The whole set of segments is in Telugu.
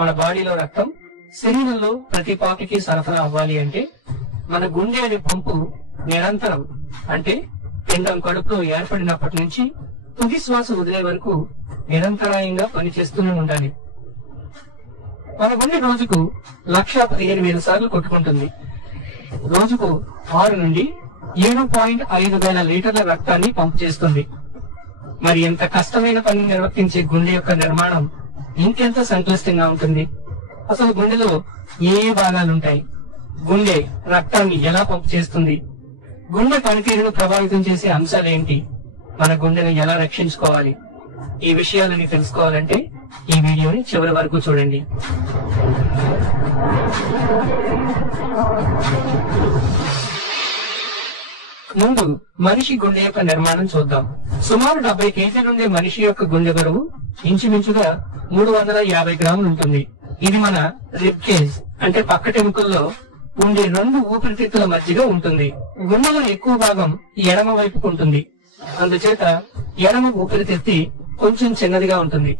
మన బాడీలో రక్తం శరీరంలో ప్రతి పార్టీకి సరఫరా అవ్వాలి అంటే మన గుండె అనే పంపు నిరంతరం అంటే పిండం కడుపులో ఏర్పడినప్పటి నుంచి తుది శ్వాస వదిలే వరకు నిరంతరాయంగా పనిచేస్తూనే ఉండాలి. మన గుండె రోజుకు 1,15,000 సార్లు కొట్టుకుంటుంది. రోజుకు 6 నుండి 7.5 వేల లీటర్ల రక్తాన్ని పంపు చేస్తుంది. మరి ఎంత కష్టమైన పని నిర్వర్తించే గుండె యొక్క నిర్మాణం ఇంకెంత సంక్లిష్టంగా ఉంటుంది. అసలు గుండెలో ఏ ఏ భాగాలుంటాయి, గుండె రక్తాన్ని ఎలా పంపు చేస్తుంది, గుండె పనితీరును ప్రభావితం చేసే అంశాలేంటి, మన గుండెను ఎలా రక్షించుకోవాలి, ఈ విషయాలని తెలుసుకోవాలంటే ఈ వీడియోని చివరి వరకు చూడండి. ముందు మనిషి గుండె యొక్క నిర్మాణం చూద్దాం. సుమారు 70 కేజీల నుండి మనిషి యొక్క గుండె బరువు ఇంచుమించుగా 350 గ్రాములు ఉంటుంది. ఇది మన రిబ్ కేజ్ అంటే పక్కటెముకల్లో ఉండే 2 ఊపిరితిత్తుల మధ్యగా ఉంటుంది. గుండెలో ఎక్కువ భాగం ఎడమ వైపుకు ఉంటుంది. అందుచేత ఎడమ ఊపిరితిత్తి కొంచెం చిన్నదిగా ఉంటుంది.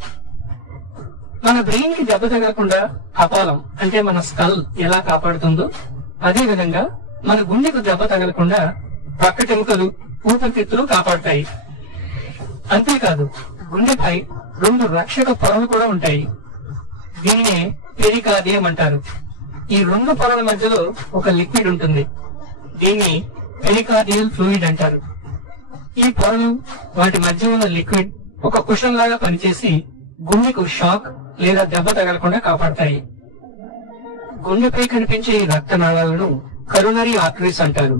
మన బ్రెయిన్ కి దెబ్బ తగలకుండా కపాలం అంటే మన స్కల్ ఎలా కాపాడుతుందో అదే విధంగా మన గుండెకు దెబ్బ తగలకుండా పక్కటెముకలు ఊపిరితిత్తులు కాపాడతాయి. అంతేకాదు గుండెపై 2 రక్షక పొరలు కూడా ఉంటాయి. దీన్నే పెరికార్డియం అంటారు. ఈ 2 పొరల మధ్యలో ఒక లిక్విడ్ ఉంటుంది. దీన్ని పెరికార్డియల్ ఫ్లూయిడ్ అంటారు. ఈ పొరలు వాటి మధ్య ఉన్న లిక్విడ్ ఒక కుషన్ లాగా పనిచేసి గుండెకు షాక్ లేదా దెబ్బ తగలకుండా కాపాడతాయి. గుండెపై కనిపించే ఈ రక్తనాళాలను కరోనరీ ఆర్టరీస్ అంటారు.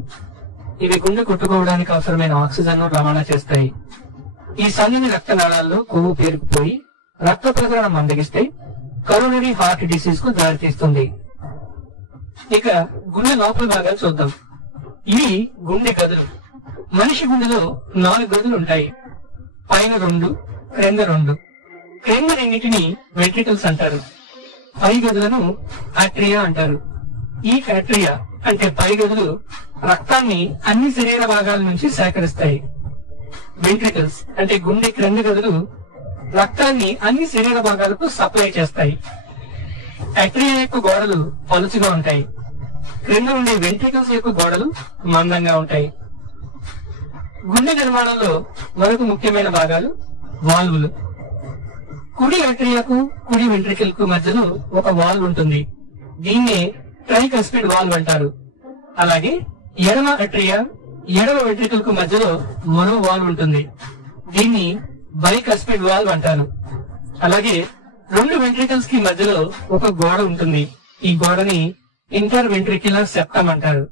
ఇవి గుండె కొట్టుకోవడానికి అవసరమైన ఆక్సిజన్ ను రవాణా చేస్తాయి. ఈ సన్నని రక్తనాళాల్లో కొవ్వు పేరుకుపోయి రక్త ప్రసరణ మందగిస్తే కరోనరీ హార్ట్ డిసీజ్ కు దారితీస్తుంది. ఇక గుండె లోపల భాగాలు చూద్దాం. ఇవి గుండె గదులు. మనిషి గుండెలో 4 గదులు ఉంటాయి. పైన 2, క్రింద 2. క్రింద రెండింటిని వెంట్రికల్స్ అంటారు. పై గదులను ఆట్రియా అంటారు. ఈ ఆట్రియా అంటే పై గదులు రక్తాన్ని అన్ని శరీర భాగాల నుంచి సేకరిస్తాయి. వెంట్రికల్స్ అంటే గుండె క్రింద గదులు రక్తాన్ని అన్ని శరీర భాగాలకు సప్లై చేస్తాయి. ఆట్రియా యొక్క గోడలు పలుచుగా ఉంటాయి. క్రింద ఉండే వెంట్రికల్స్ యొక్క గోడలు మందంగా ఉంటాయి. గుండె నిర్మాణంలో మరొక ముఖ్యమైన భాగాలు వాల్వులు. కుడి ఆట్రియాకు కుడి వెంట్రికల్ కు మధ్యలో ఒక వాల్వ్ ఉంటుంది. దీన్నే ట్రైకస్పిడ్ వాల్వ్ అంటారు. అలాగే ఎడమ ఆట్రియా ఎడమ వెంట్రికల్ కు మధ్యలో మరో వాల్వ్ ఉంటుంది. దీన్ని బైకస్పిడ్ వాల్వ్ అంటారు. అలాగే 2 వెంట్రికల్స్ కి మధ్యలో ఒక గోడ ఉంటుంది. ఈ గోడని ఇంటర్ వెంట్రిక్యులర్ సెప్టమ్ అంటారు.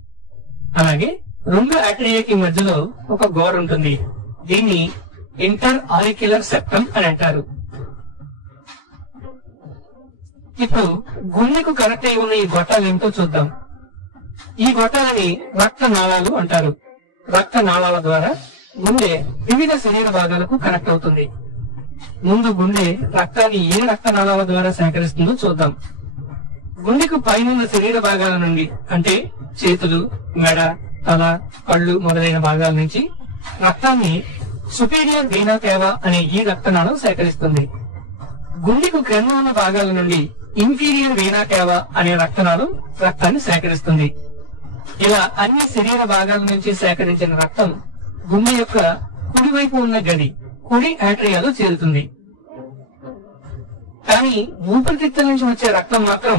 అలాగే 2 ఆట్రియాకి మధ్యలో ఒక గోడ ఉంటుంది. దీన్ని ఇంటర్ ఆరిక్యులర్ సెప్టమ్ అని అంటారు. ఇప్పుడు గుండెకు కనెక్ట్ అయి ఉన్న ఈ గొట్టాలు ఏమిటో చూద్దాం. ఈ గొట్టాలని రక్త నాళాలు అంటారు. రక్త నాళాల ద్వారా గుండె వివిధ శరీర భాగాలకు కనెక్ట్ అవుతుంది. ముందు గుండె రక్తాన్ని ఏ రక్త నాళాల ద్వారా సేకరిస్తుందో చూద్దాం. గుండెకు పైనున్న శరీర భాగాల నుండి అంటే చేతులు, మెడ, తల, కళ్ళు మొదలైన భాగాల నుంచి రక్తాన్ని సుపీరియర్ వీనా కేవా అనే ఈ రక్తనాళం సేకరిస్తుంది. గుండెకు క్రింద ఉన్న భాగాల నుండి ఇన్ఫీరియర్ వీనా కేవా అనే రక్తనాళం రక్తాన్ని సేకరిస్తుంది. ఇలా అన్ని శరీర భాగాల నుంచి సేకరించిన రక్తం గుండె యొక్క కుడివైపు ఉన్న గది కుడి ఆట్రియాలో చేరుతుంది. కానీ ఊపిరితిత్తుల నుంచి వచ్చే రక్తం మాత్రం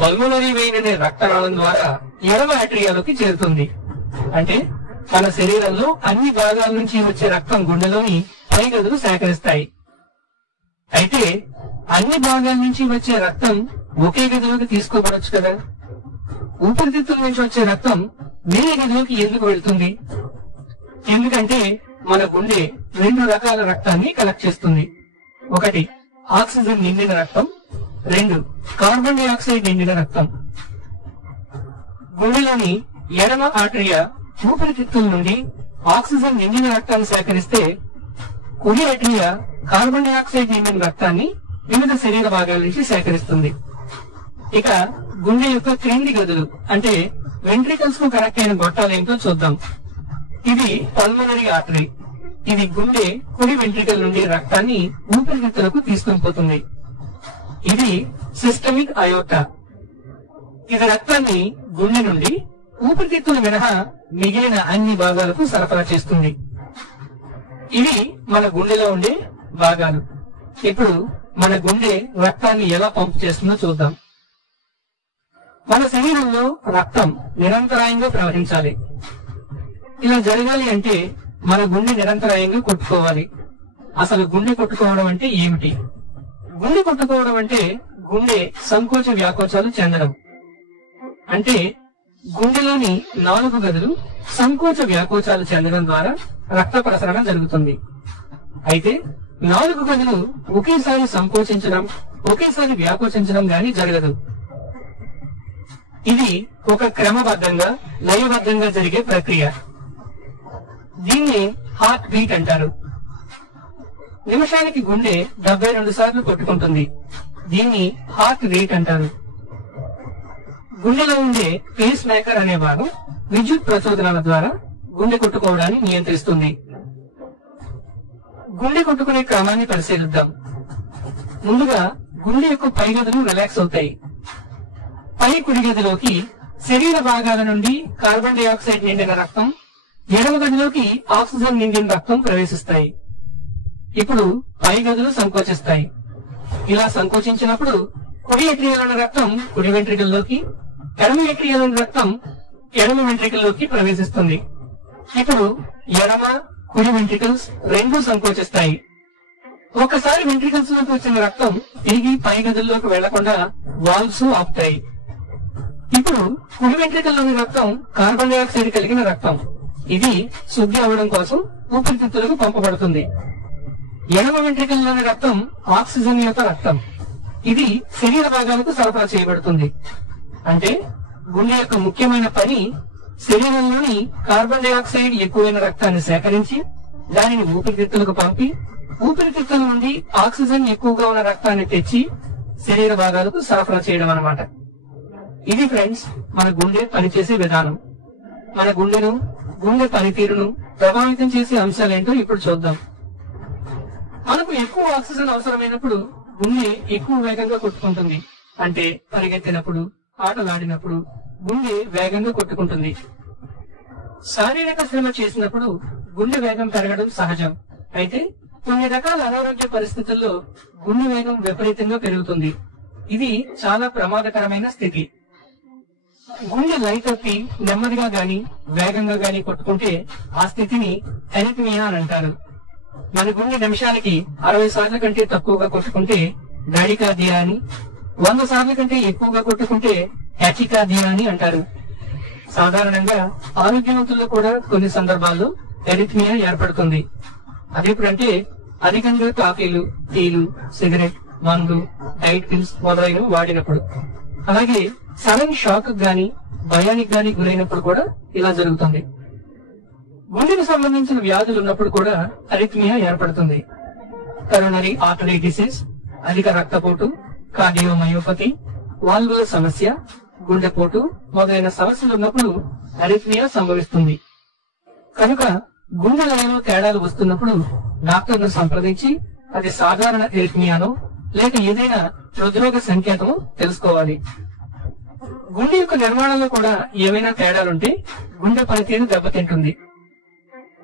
పల్మోనరీ వెయిన్ అనే రక్తనాళం ద్వారా ఎడమ ఆట్రియాలోకి చేరుతుంది. అంటే మన శరీరంలో అన్ని భాగాల నుంచి వచ్చే రక్తం గుండెలోని పై గదులు సేకరిస్తాయి. అయితే అన్ని భాగాల నుంచి వచ్చే రక్తం ఒకే గదిలోకి తీసుకోబడొచ్చు కదా. ఊపిరితిత్తుల నుంచి వచ్చే రక్తం వేరే గదిలోకి ఎందుకు వెళ్తుంది? ఎందుకంటే మన గుండె 2 రకాల రక్తాన్ని కలెక్ట్ చేస్తుంది. 1 ఆక్సిజన్ నిండిన రక్తం, 2 కార్బన్ డైఆక్సైడ్ నిండిన రక్తం. గుండెలోని ఎడమ ఆట్రియా ఊపిరితిత్తుల నుండి ఆక్సిజన్ నిండిన రక్తాన్ని సేకరిస్తే కుడి ఆట్రియా కార్బన్ డైఆక్సైడ్ నిండిన రక్తాన్ని వివిధ శరీర భాగాల నుంచి సేకరిస్తుంది. ఇక గుండె యొక్క క్రింది గదులు అంటే వెంట్రికల్స్ కు కనెక్ట్ అయిన గొట్టాలు ఏంటో చూద్దాం. ఇది పల్మనరీ ఆర్టరీ. ఇది గుండె కుడి వెంట్రికల్ నుండి రక్తాన్ని ఊపిరితిత్తులకు తీసుకొని పోతుంది. ఇది సిస్టమిక్ అయోర్టా. ఇది రక్తాన్ని గుండె నుండి ఊపిరితిత్తులు మినహా మిగిలిన అన్ని భాగాలకు సరఫరా చేస్తుంది. ఇవి మన గుండెలో ఉండే భాగాలు. ఇప్పుడు మన గుండె రక్తాన్ని ఎలా పంపు చేస్తుందో చూద్దాం. మన శరీరంలో రక్తం నిరంతరాయంగా ప్రవహించాలి. ఇలా జరగాలి అంటే మన గుండె నిరంతరాయంగా కొట్టుకోవాలి. అసలు గుండె కొట్టుకోవడం అంటే ఏమిటి? గుండె కొట్టుకోవడం అంటే గుండె సంకోచ వ్యాకోచాలు చెందడం. అంటే గుండెలోని 4 గదులు సంకోచ వ్యాకోచాలు చెందడం ద్వారా రక్త ప్రసరణ జరుగుతుంది. అయితే 4 గదులు ఒకేసారి సంకోచించడం, ఒకేసారి వ్యాకోచించడం గాని జరగదు. ఇది ఒక క్రమబద్ధంగా లయబద్ధంగా జరిగే ప్రక్రియ. దీన్ని హార్ట్ బీట్ అంటారు. నిమిషానికి గుండె 72 సార్లు కొట్టుకుంటుంది. దీన్ని హార్ట్ రేట్ అంటారు. గుండెలో ఉండే పేస్ మేకర్ అనే భాగం విద్యుత్ ప్రచోదనాల ద్వారా గుండె కొట్టుకోవడాన్ని నియంత్రిస్తుంది. గుండె కొట్టుకునే క్రమాన్ని పరిశీలిద్దాం. ముందుగా గుండె యొక్క పై గదులు రిలాక్స్ అవుతాయి. పై కుడి గదిలోకి శరీర భాగాల నుండి కార్బన్ డైఆక్సైడ్ నిండిన రక్తం, ఎడమ గదిలోకి ఆక్సిజన్ నిండిన రక్తం ప్రవేశిస్తాయి. ఇప్పుడు పై గదులు సంకోచిస్తాయి. ఇలా సంకోచించినప్పుడు కుడి ఏట్రియాలోని రక్తం కుడి వెంట్రికల్లోకి, ఎడమ ఏట్రియాలోని రక్తం ఎడమ వెంట్రికల్లోకి ప్రవేశిస్తుంది. ఇప్పుడు ఎడమ కుడి వెంట్రికల్స్ రెండూ సంకోచిస్తాయి. ఒకసారి వెంట్రికల్స్ లోకి వచ్చిన రక్తం తిరిగి పై గదుల్లోకి వెళ్లకుండా వాల్వ్స్ ఆపుతాయి. ఇప్పుడు కుడి వెంట్రికల్లోని రక్తం కార్బన్ డైఆక్సైడ్ కలిగిన రక్తం. ఇది శుద్ధి అవ్వడం కోసం ఊపిరితిత్తులకు పంపబడుతుంది. ఎడమ వెంట్రికల్లోని రక్తం ఆక్సిజన్ యొక్క రక్తం. ఇది శరీర భాగాలకు సరఫరా చేయబడుతుంది. అంటే గుండె యొక్క ముఖ్యమైన పని శరీరంలోని కార్బన్ డైఆక్సైడ్ ఎక్కువైన రక్తాన్ని సేకరించి దానిని ఊపిరితిత్తులకు పంపి, ఊపిరితిత్తుల నుండి ఆక్సిజన్ ఎక్కువగా ఉన్న రక్తాన్ని తెచ్చి శరీర భాగాలకు సరఫరా చేయడం అన్నమాట. ఇది ఫ్రెండ్స్ మన గుండె పనిచేసే విధానం. మన గుండెను, గుండె పనితీరును ప్రభావితం చేసే అంశాలేంటో ఇప్పుడు చూద్దాం. మనకు ఎక్కువ ఆక్సిజన్ అవసరమైనప్పుడు గుండె ఎక్కువ వేగంగా కొట్టుకుంటుంది. అంటే పరిగెత్తినప్పుడు, ఆటలాడినప్పుడు గుండె వేగంగా కొట్టుకుంటుంది. శారీరక శ్రమ చేసినప్పుడు గుండె వేగం పెరగడం సహజం. అయితే కొన్ని రకాల అనారోగ్య పరిస్థితుల్లో గుండె వేగం విపరీతంగా పెరుగుతుంది. ఇది చాలా ప్రమాదకరమైన స్థితి. గుండె లయ తప్పి నెమ్మదిగా గాని వేగంగా గాని కొట్టుకుంటే ఆ స్థితిని ఎరిథ్మియా అని అంటారు. మన గుండె నిమిషానికి 60 సార్ల కంటే తక్కువగా కొట్టుకుంటే బ్రాడికార్డియా అని, 100 సార్ల కంటే ఎక్కువగా కొట్టుకుంటే టాకికార్డియా అని అంటారు. సాధారణంగా ఆరోగ్యవంతుల్లో కూడా కొన్ని సందర్భాల్లో ఎరిథ్మియా ఏర్పడుతుంది. అదెప్పుడంటే అధికంగా కాఫీలు, టీలు, సిగరెట్, మందు, డైట్ పిల్స్ మొదలైనవి వాడినప్పుడు. అలాగే సడన్ షాక్ గాని భయానికి గాని గురైనప్పుడు కూడా ఇలా జరుగుతుంది. గుండెకు సంబంధించిన వ్యాధులు ఉన్నప్పుడు కూడా అరిథ్మియా ఏర్పడుతుంది. కరోనరీ ఆర్టరీ డిసీజ్, అధిక రక్తపోటు, కార్డియోమయోపతి, వాల్వులర్ సమస్య, గుండెపోటు మొదలైన సమస్యలు ఉన్నప్పుడు అరిథ్మియా సంభవిస్తుంది. కనుక గుండె లయలో తేడాలు వస్తున్నప్పుడు డాక్టర్ను సంప్రదించి అది సాధారణ ఎరిథ్మియానో లేక ఏదైనా హృద్రోగ సంకేతమో తెలుసుకోవాలి. గుండె యొక్క నిర్మాణంలో కూడా ఏవైనా తేడాలుంటే గుండె పనితీరు దెబ్బతింటుంది.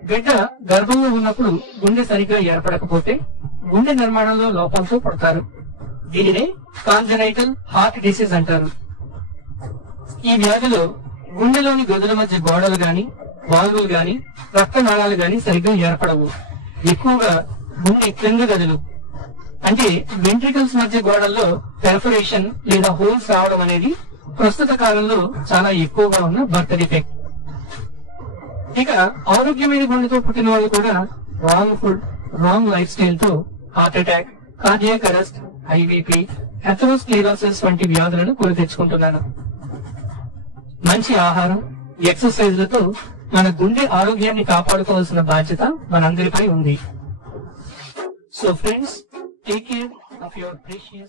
బిడ్డ గర్భంలో ఉన్నప్పుడు గుండె సరిగ్గా ఏర్పడకపోతే గుండె నిర్మాణంలో లోపంతో పుడతారు. దీనినే కాంజనైటల్ హార్ట్ డిసీజ్ అంటారు. ఈ వ్యాధిలో గుండెలోని గదుల మధ్య గోడలు గాని, వాల్వులు గాని, రక్తనాళాలు గాని సరిగ్గా ఏర్పడవు. ఎక్కువగా గుండె క్రింద గదులు అంటే వెంట్రికల్స్ మధ్య గోడల్లో పెర్ఫరేషన్ లేదా హోల్స్ రావడం అనేది ప్రస్తుత కాలంలో చాలా ఎక్కువగా ఉన్న బర్త్ డిఫెక్ట్. ఇక ఆరోగ్యమైన గుండెతో పుట్టిన వాళ్ళు కూడా wrong food, wrong lifestyle తో heart attack, cardiac arrest, high BP, atherosclerosis వంటి వ్యాధులను కొని తెచ్చుకుంటున్నారు. మంచి ఆహారం, ఎక్సర్సైజ్లతో మన గుండె ఆరోగ్యాన్ని కాపాడుకోవాల్సిన బాధ్యత మనందరిపై ఉంది. So friends, take care of your precious